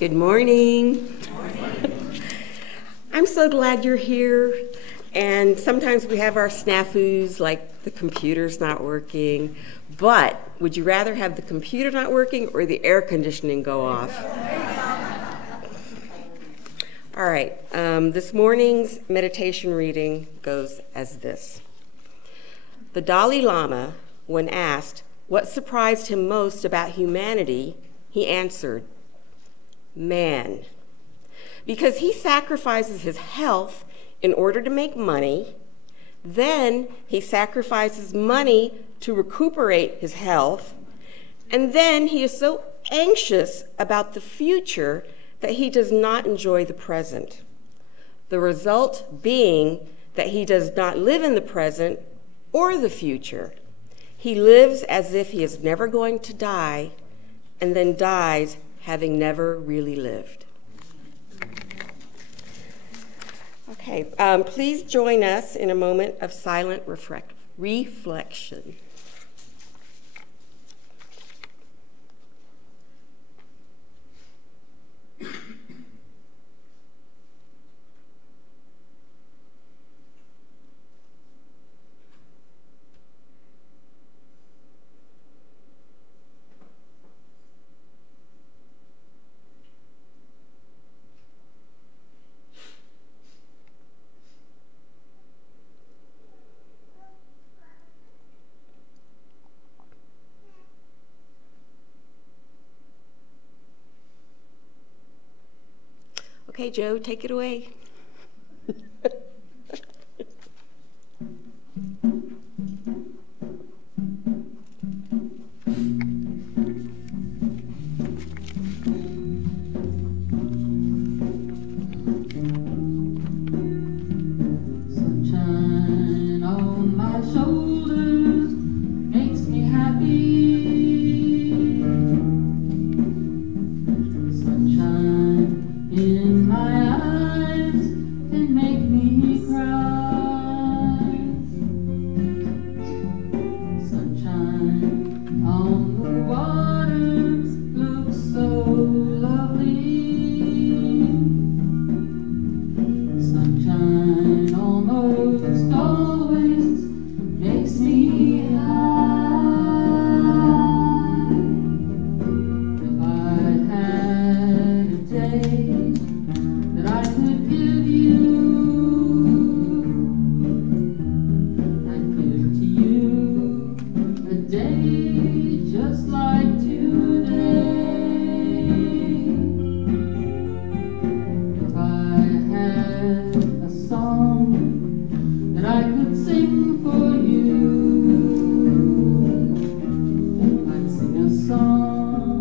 Good morning. I'm so glad you're here. And sometimes we have our snafus, like the computer's not working. But would you rather have the computer not working or the air conditioning go off? All right, this morning's meditation reading goes as this. The Dalai Lama, when asked what surprised him most about humanity, he answered, man. Because he sacrifices his health in order to make money, then he sacrifices money to recuperate his health, and then he is so anxious about the future that he does not enjoy the present. The result being that he does not live in the present or the future. He lives as if he is never going to die, and then dies having never really lived. Okay, please join us in a moment of silent reflection. Okay, Joe, take it away. Sunshine on my shoulders makes me happy. Sunshine in my eyes can make me cry. Sunshine on the waters looks so lovely. Sunshine almost always makes me high. If I had a day that I could give you, I'd give to you a day just like today. If I had a song that I could sing for you, I'd sing a song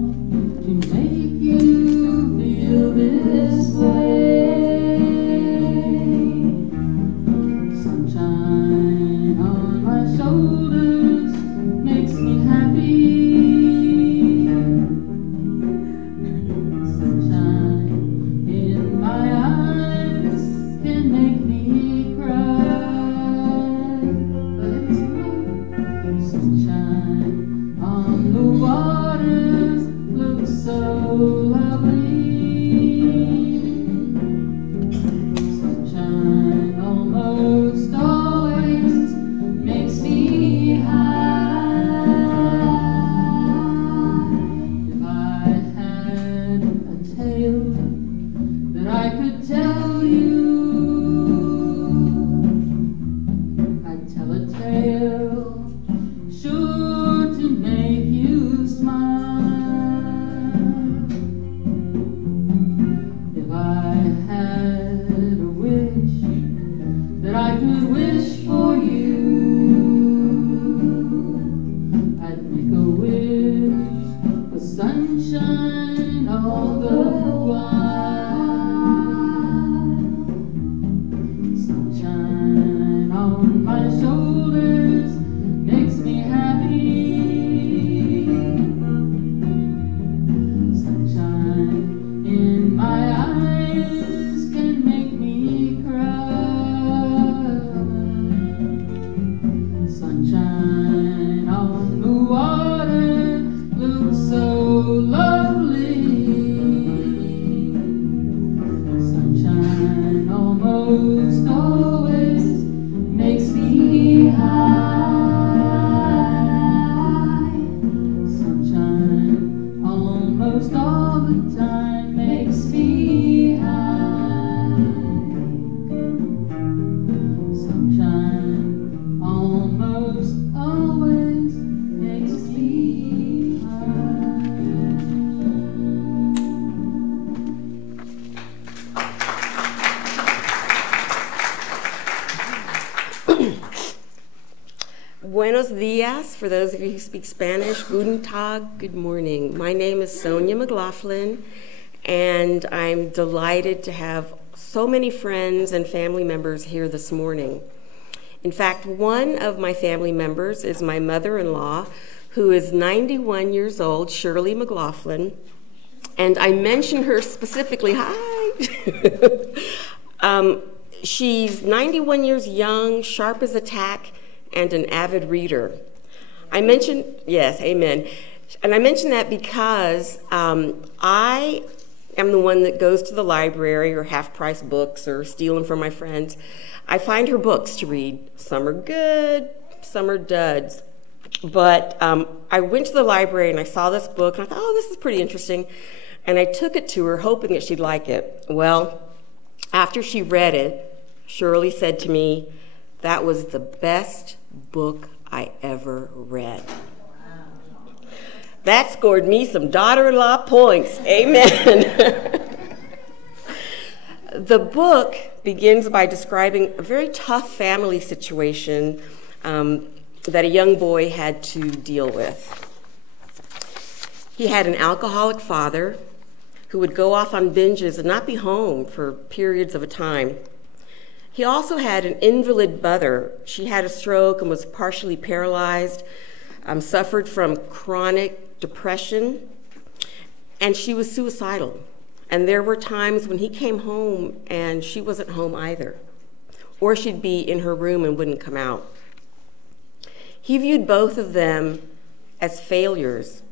to make you feel this way. Sunshine on my shoulders makes me happy. Sunshine in my eyes can make me cry. Sunshine on the waters looks so lovely. Sunshine almost always makes me high. If I had a tale that I could tell you, I'd tell a tale sure to make you smile. If I had a wish that I could wish for you, I'd make a wish for sunshine all the while. Sunshine on my shoulders makes me happy. Sunshine in my eyes can make me cry. Sunshine on the water looks so lovely. almost all the time makes me high. Sunshine almost always makes me high. Buenos dias, for those of you who speak Spanish. Guten Tag, good morning. My name is Sonia McLaughlin, and I'm delighted to have so many friends and family members here this morning. In fact, one of my family members is my mother-in-law, who is 91 years old, Shirley McLaughlin, and I mention her specifically, hi. She's 91 years young, sharp as a tack, and an avid reader. I mentioned, yes, amen. And I mention that because I am the one that goes to the library or half-price books or steal them from my friends. I find her books to read. Some are good, some are duds. But I went to the library and I saw this book and I thought, oh, this is pretty interesting. And I took it to her hoping that she'd like it. Well, after she read it, Shirley said to me, that was the best book I ever read. Wow. That scored me some daughter-in-law points. Amen. The book begins by describing a very tough family situation that a young boy had to deal with. He had an alcoholic father who would go off on binges and not be home for periods of a time. He also had an invalid mother. She had a stroke and was partially paralyzed, suffered from chronic depression, and she was suicidal. And there were times when he came home and she wasn't home either, or she'd be in her room and wouldn't come out. He viewed both of them as failures.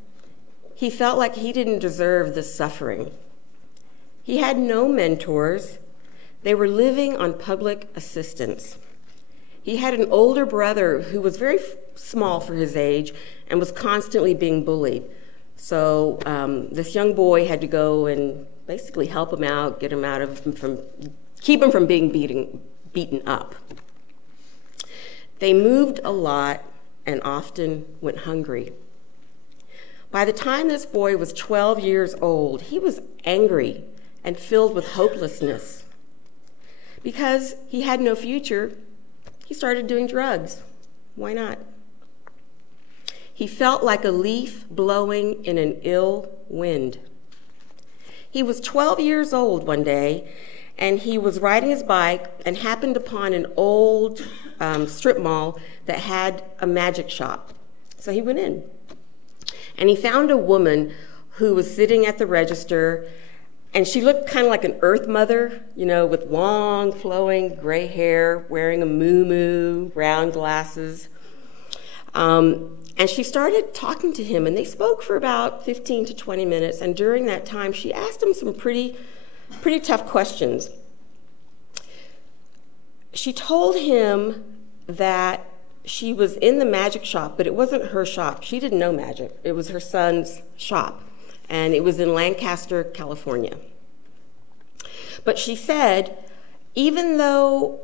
He felt like he didn't deserve this suffering. He had no mentors. They were living on public assistance. He had an older brother who was very small for his age and was constantly being bullied. So this young boy had to go and basically help him out, get him out of keep him from being beaten up. They moved a lot and often went hungry. By the time this boy was 12 years old, he was angry and filled with hopelessness. Because he had no future, he started doing drugs. Why not? He felt like a leaf blowing in an ill wind. He was 12 years old one day, and he was riding his bike and happened upon an old strip mall that had a magic shop. So he went in, and he found a woman who was sitting at the register, and she looked kind of like an earth mother, you know, with long, flowing gray hair, wearing a muumuu, round glasses. And she started talking to him, and they spoke for about 15 to 20 minutes, and during that time, she asked him some pretty tough questions. She told him that she was in the magic shop, but it wasn't her shop. She didn't know magic. It was her son's shop, and it was in Lancaster, California. But she said, even though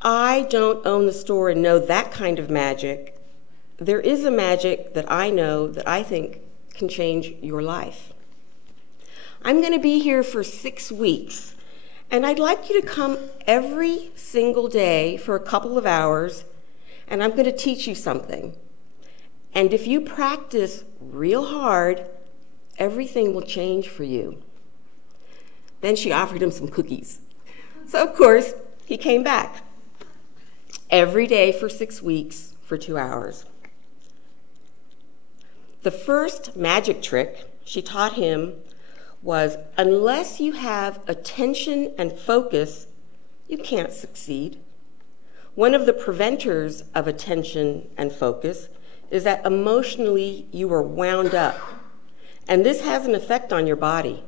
I don't own the store and know that kind of magic, there is a magic that I know that I think can change your life. I'm going to be here for 6 weeks, and I'd like you to come every single day for a couple of hours, and I'm going to teach you something. And if you practice real hard, everything will change for you. Then she offered him some cookies. So, of course, he came back every day for 6 weeks for 2 hours. The first magic trick she taught him was, unless you have attention and focus, you can't succeed. One of the preventers of attention and focus is that emotionally you are wound up, and this has an effect on your body.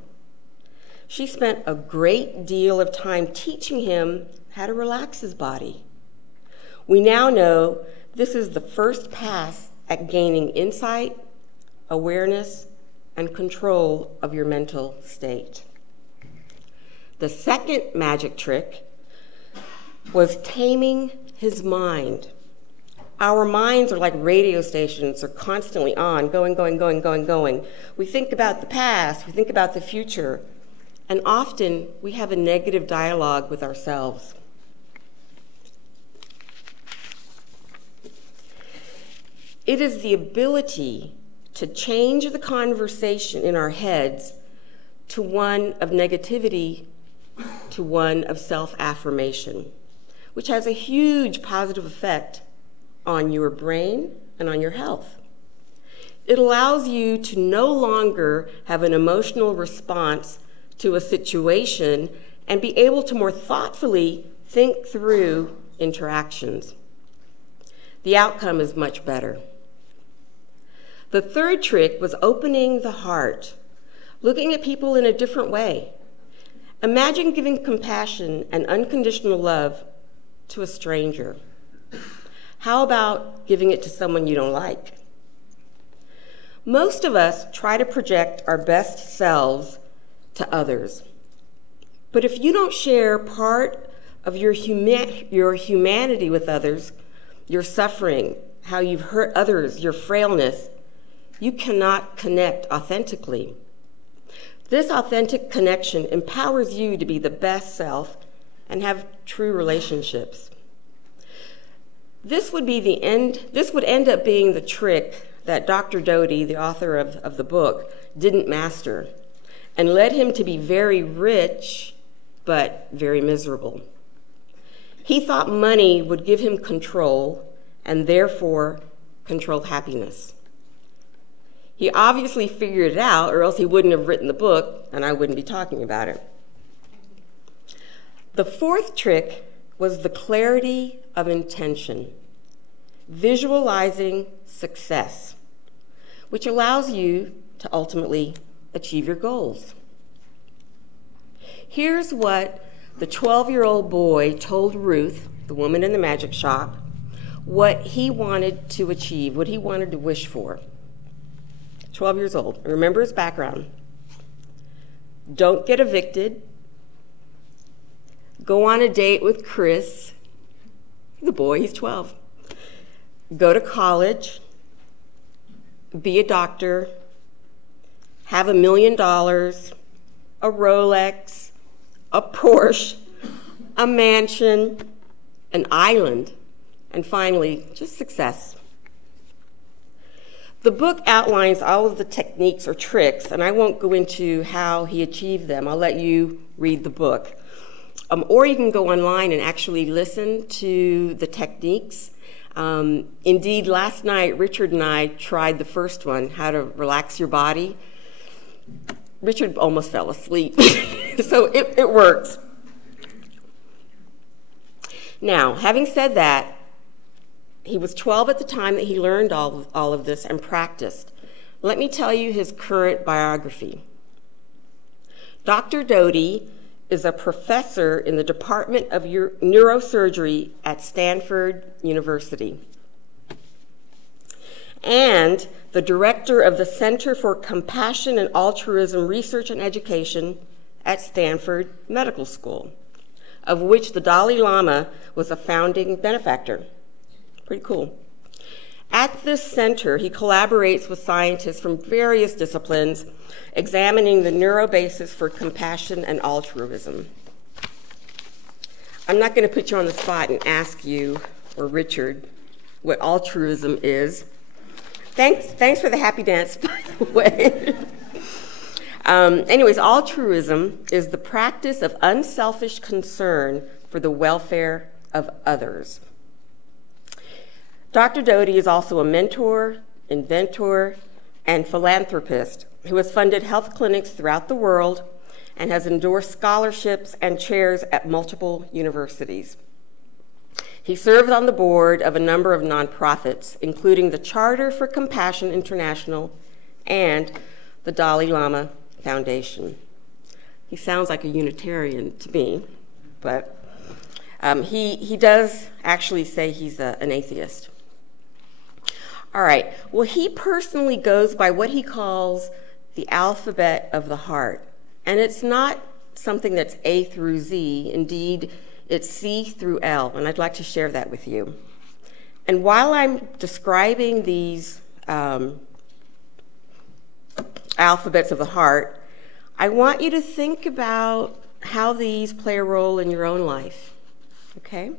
She spent a great deal of time teaching him how to relax his body. We now know this is the first pass at gaining insight, awareness, and control of your mental state. The second magic trick was taming his mind. Our minds are like radio stations, they're constantly on, going. We think about the past, we think about the future, and often we have a negative dialogue with ourselves. It is the ability to change the conversation in our heads to one of negativity to one of self-affirmation, which has a huge positive effect on your brain and on your health. It allows you to no longer have an emotional response to a situation and be able to more thoughtfully think through interactions. The outcome is much better. The third trick was opening the heart, looking at people in a different way. Imagine giving compassion and unconditional love to a stranger. How about giving it to someone you don't like? Most of us try to project our best selves to others. But if you don't share part of your humanity with others, your suffering, how you've hurt others, your frailness, you cannot connect authentically. This authentic connection empowers you to be the best self and have true relationships. This would end up being the trick that Dr. Doty, the author of the book, didn't master, and led him to be very rich, but very miserable. He thought money would give him control, and therefore control happiness. He obviously figured it out, or else he wouldn't have written the book, and I wouldn't be talking about it. The fourth trick was the clarity of intention, visualizing success, which allows you to ultimately achieve your goals. Here's what the 12-year-old boy told Ruth, the woman in the magic shop, what he wanted to achieve, what he wanted to wish for. 12 years old. Remember his background. Don't get evicted. Go on a date with Chris, the boy, he's 12. Go to college. Be a doctor. Have $1 million, a Rolex, a Porsche, a mansion, an island, and finally, just success. The book outlines all of the techniques or tricks, and I won't go into how he achieved them. I'll let you read the book. Or you can go online and actually listen to the techniques. Indeed, last night, Richard and I tried the first one, how to relax your body. Richard almost fell asleep, so it works. Now, having said that, he was 12 at the time that he learned all of this and practiced. Let me tell you his current biography. Dr. Doty is a professor in the Department of Neurosurgery at Stanford University and the director of the Center for Compassion and Altruism Research and Education at Stanford Medical School, of which the Dalai Lama was a founding benefactor. Pretty cool. At this center, he collaborates with scientists from various disciplines, examining the neurobasis for compassion and altruism. I'm not going to put you on the spot and ask you, or Richard, what altruism is. Thanks for the happy dance, by the way. Anyways, altruism is the practice of unselfish concern for the welfare of others. Dr. Doty is also a mentor, inventor, and philanthropist who has funded health clinics throughout the world and has endorsed scholarships and chairs at multiple universities. He serves on the board of a number of nonprofits, including the Charter for Compassion International and the Dalai Lama Foundation. He sounds like a Unitarian to me, but he does actually say he's an atheist. All right, well, he personally goes by what he calls the alphabet of the heart. And it's not something that's A through Z. Indeed, it's C through L, and I'd like to share that with you. And while I'm describing these alphabets of the heart, I want you to think about how these play a role in your own life, okay?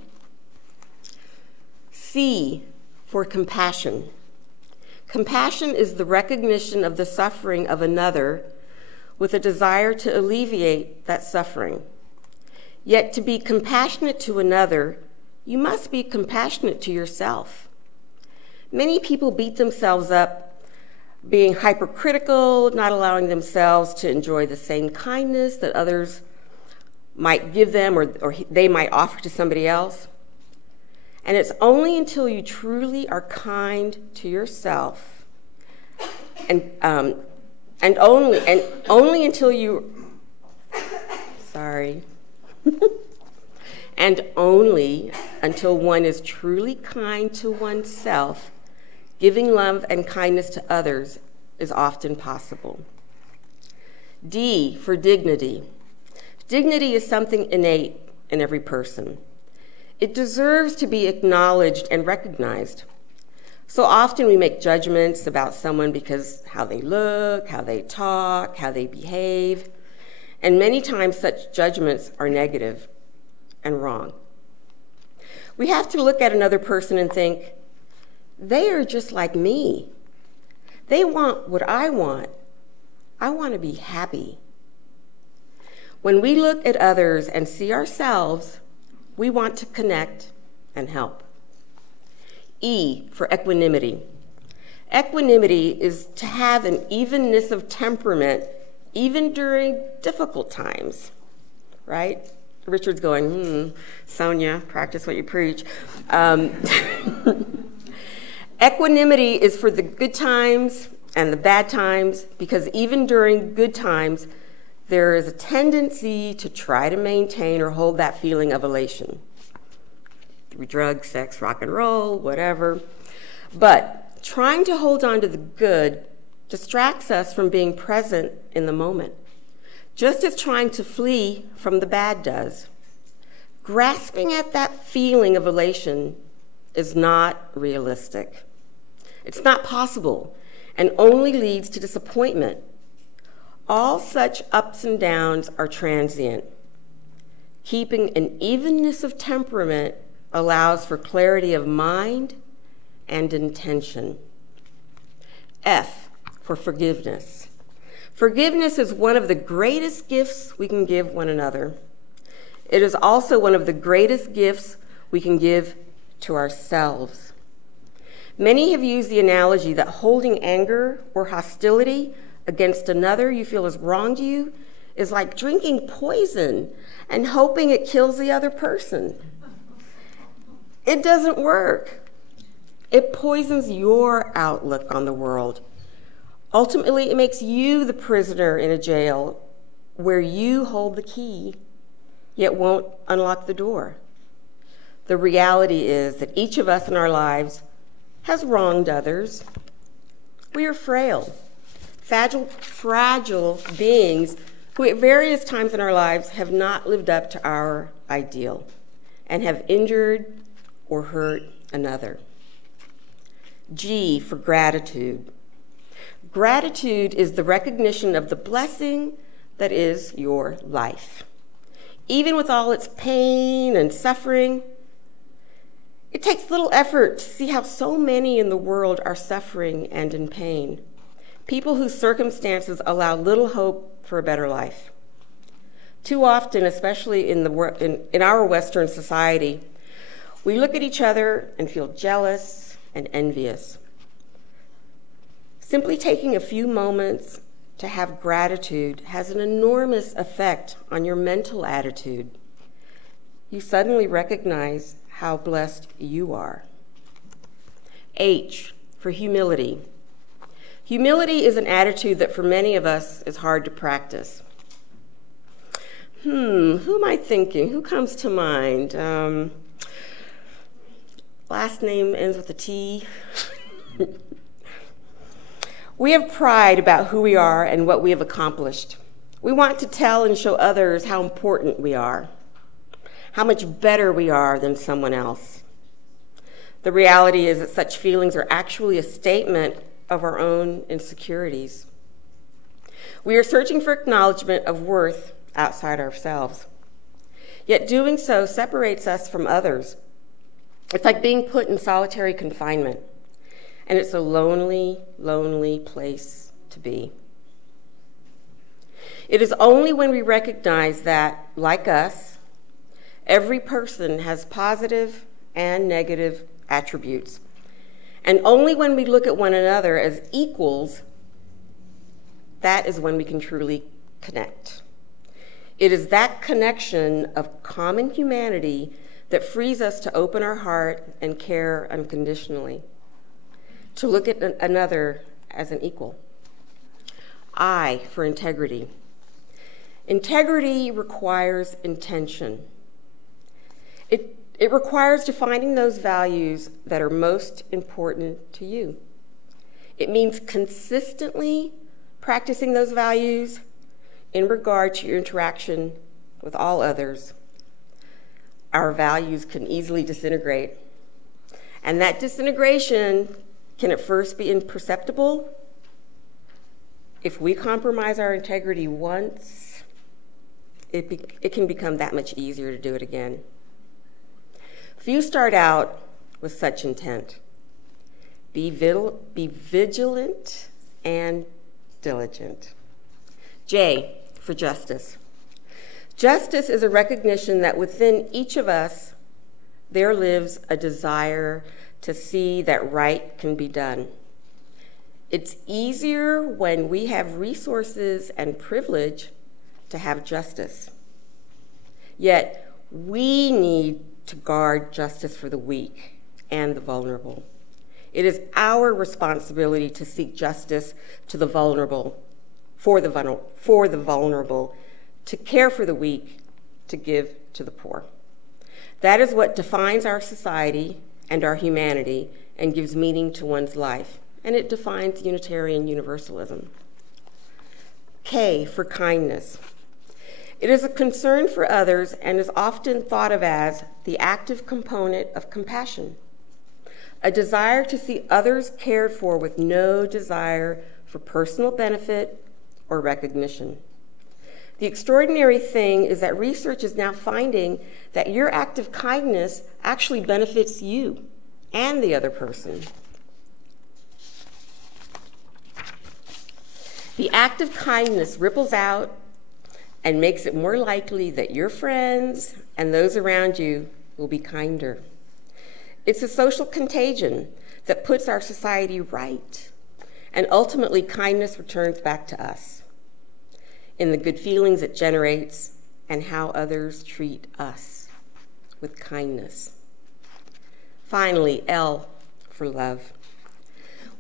C for compassion. Compassion is the recognition of the suffering of another with a desire to alleviate that suffering. Yet to be compassionate to another, you must be compassionate to yourself. Many people beat themselves up being hypercritical, not allowing themselves to enjoy the same kindness that others might give them or they might offer to somebody else. And it's only until you truly are kind to yourself and only until you, and only until one is truly kind to oneself, giving love and kindness to others is often possible. D for dignity. Dignity is something innate in every person. It deserves to be acknowledged and recognized. So often we make judgments about someone because how they look, how they talk, how they behave, and many times such judgments are negative and wrong. We have to look at another person and think, they are just like me. They want what I want. I want to be happy. When we look at others and see ourselves, we want to connect and help. E for equanimity. Equanimity is to have an evenness of temperament even during difficult times, right? Richard's going, Sonia, practice what you preach. Equanimity is for the good times and the bad times, because even during good times, there is a tendency to try to maintain or hold that feeling of elation through drugs, sex, rock and roll, whatever. But trying to hold on to the good distracts us from being present in the moment, just as trying to flee from the bad does. Grasping at that feeling of elation is not realistic. It's not possible and only leads to disappointment. All such ups and downs are transient. Keeping an evenness of temperament allows for clarity of mind and intention. F for forgiveness. Forgiveness is one of the greatest gifts we can give one another. It is also one of the greatest gifts we can give to ourselves. Many have used the analogy that holding anger or hostility against another you feel has wronged you is like drinking poison and hoping it kills the other person. It doesn't work. It poisons your outlook on the world. Ultimately, it makes you the prisoner in a jail where you hold the key, yet won't unlock the door. The reality is that each of us in our lives has wronged others. We are frail, fragile beings who at various times in our lives have not lived up to our ideal and have injured or hurt another. G for gratitude. Gratitude is the recognition of the blessing that is your life. Even with all its pain and suffering, it takes little effort to see how so many in the world are suffering and in pain. People whose circumstances allow little hope for a better life. Too often, especially in our Western society, we look at each other and feel jealous and envious. Simply taking a few moments to have gratitude has an enormous effect on your mental attitude. You suddenly recognize how blessed you are. H for humility. Humility is an attitude that for many of us is hard to practice. Who am I thinking? Who comes to mind? Last name ends with a T. We have pride about who we are and what we have accomplished. We want to tell and show others how important we are, how much better we are than someone else. The reality is that such feelings are actually a statement of our own insecurities. We are searching for acknowledgement of worth outside ourselves. Yet doing so separates us from others. It's like being put in solitary confinement, and it's a lonely, lonely place to be. It is only when we recognize that, like us, every person has positive and negative attributes, and only when we look at one another as equals, that is when we can truly connect. It is that connection of common humanity that frees us to open our heart and care unconditionally, to look at another as an equal. I for integrity. Integrity requires intention. It requires defining those values that are most important to you. It means consistently practicing those values in regard to your interaction with all others. Our values can easily disintegrate, and that disintegration can at first be imperceptible. If we compromise our integrity once, it can become that much easier to do it again. Few start out with such intent. Be vigilant and diligent. J for justice. Justice is a recognition that within each of us there lives a desire to see that right can be done. It's easier when we have resources and privilege to have justice. Yet we need to guard justice for the weak and the vulnerable. It is our responsibility to seek justice to the vulnerable, for the vulnerable, to care for the weak, to give to the poor. That is what defines our society and our humanity and gives meaning to one's life, and it defines Unitarian Universalism. K for kindness. It is a concern for others and is often thought of as the active component of compassion, a desire to see others cared for with no desire for personal benefit or recognition. The extraordinary thing is that research is now finding that your act of kindness actually benefits you and the other person. The act of kindness ripples out and makes it more likely that your friends and those around you will be kinder. It's a social contagion that puts our society right, and ultimately kindness returns back to us in the good feelings it generates and how others treat us with kindness. Finally, L for love.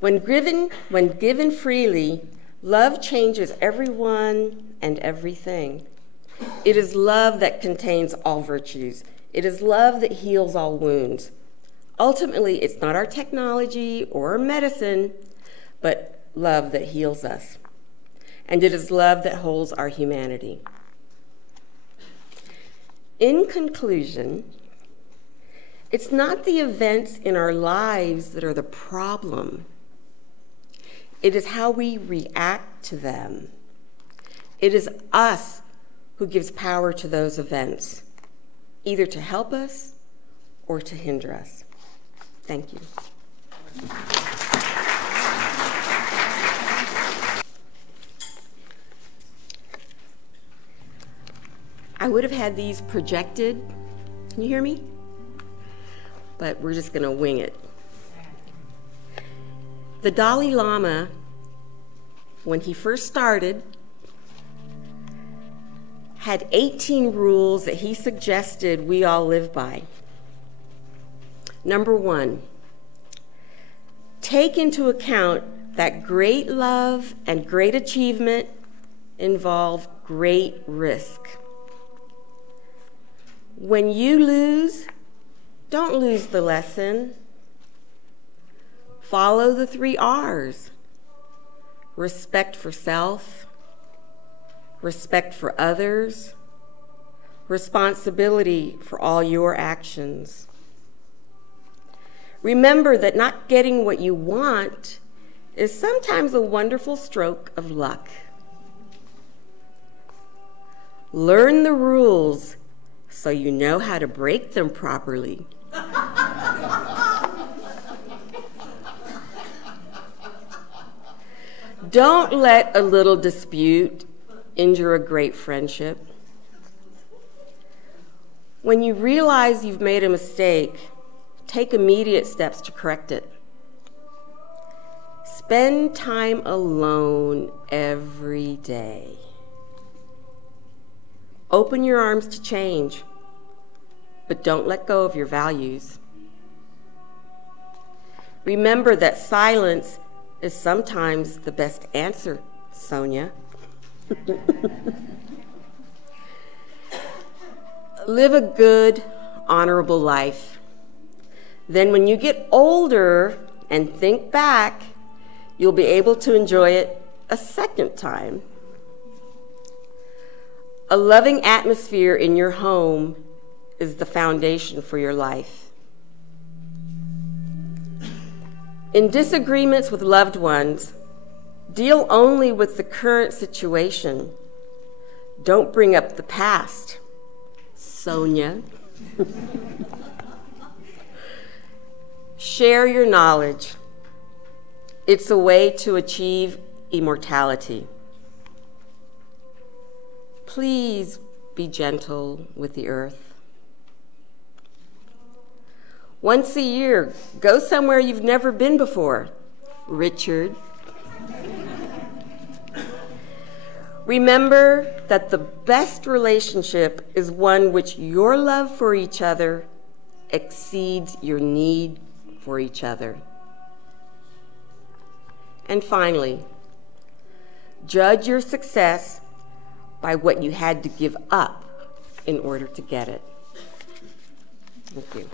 When given freely, love changes everyone and everything. It is love that contains all virtues. It is love that heals all wounds. Ultimately, it's not our technology or our medicine, but love that heals us. And it is love that holds our humanity. In conclusion, it's not the events in our lives that are the problem. It is how we react to them. It is us who gives power to those events, either to help us or to hinder us. Thank you. I would have had these projected. Can you hear me? But we're just going to wing it. The Dalai Lama, when he first started, had 18 rules that he suggested we all live by. Number 1, take into account that great love and great achievement involve great risk. When you lose, don't lose the lesson. Follow the 3 R's. respect for self, respect for others, responsibility for all your actions. Remember that not getting what you want is sometimes a wonderful stroke of luck. Learn the rules so you know how to break them properly. Don't let a little dispute injure a great friendship. When you realize you've made a mistake, take immediate steps to correct it. Spend time alone every day. Open your arms to change, but don't let go of your values. Remember that silence is sometimes the best answer, Sonia. Live a good, honorable life. Then when you get older and think back, you'll be able to enjoy it a second time. A loving atmosphere in your home is the foundation for your life. In disagreements with loved ones, deal only with the current situation. Don't bring up the past, Sonia. Share your knowledge. It's a way to achieve immortality. Please be gentle with the earth. Once a year, go somewhere you've never been before, Richard. Remember that the best relationship is one which your love for each other exceeds your need for each other. And finally, judge your success by what you had to give up in order to get it. Thank you.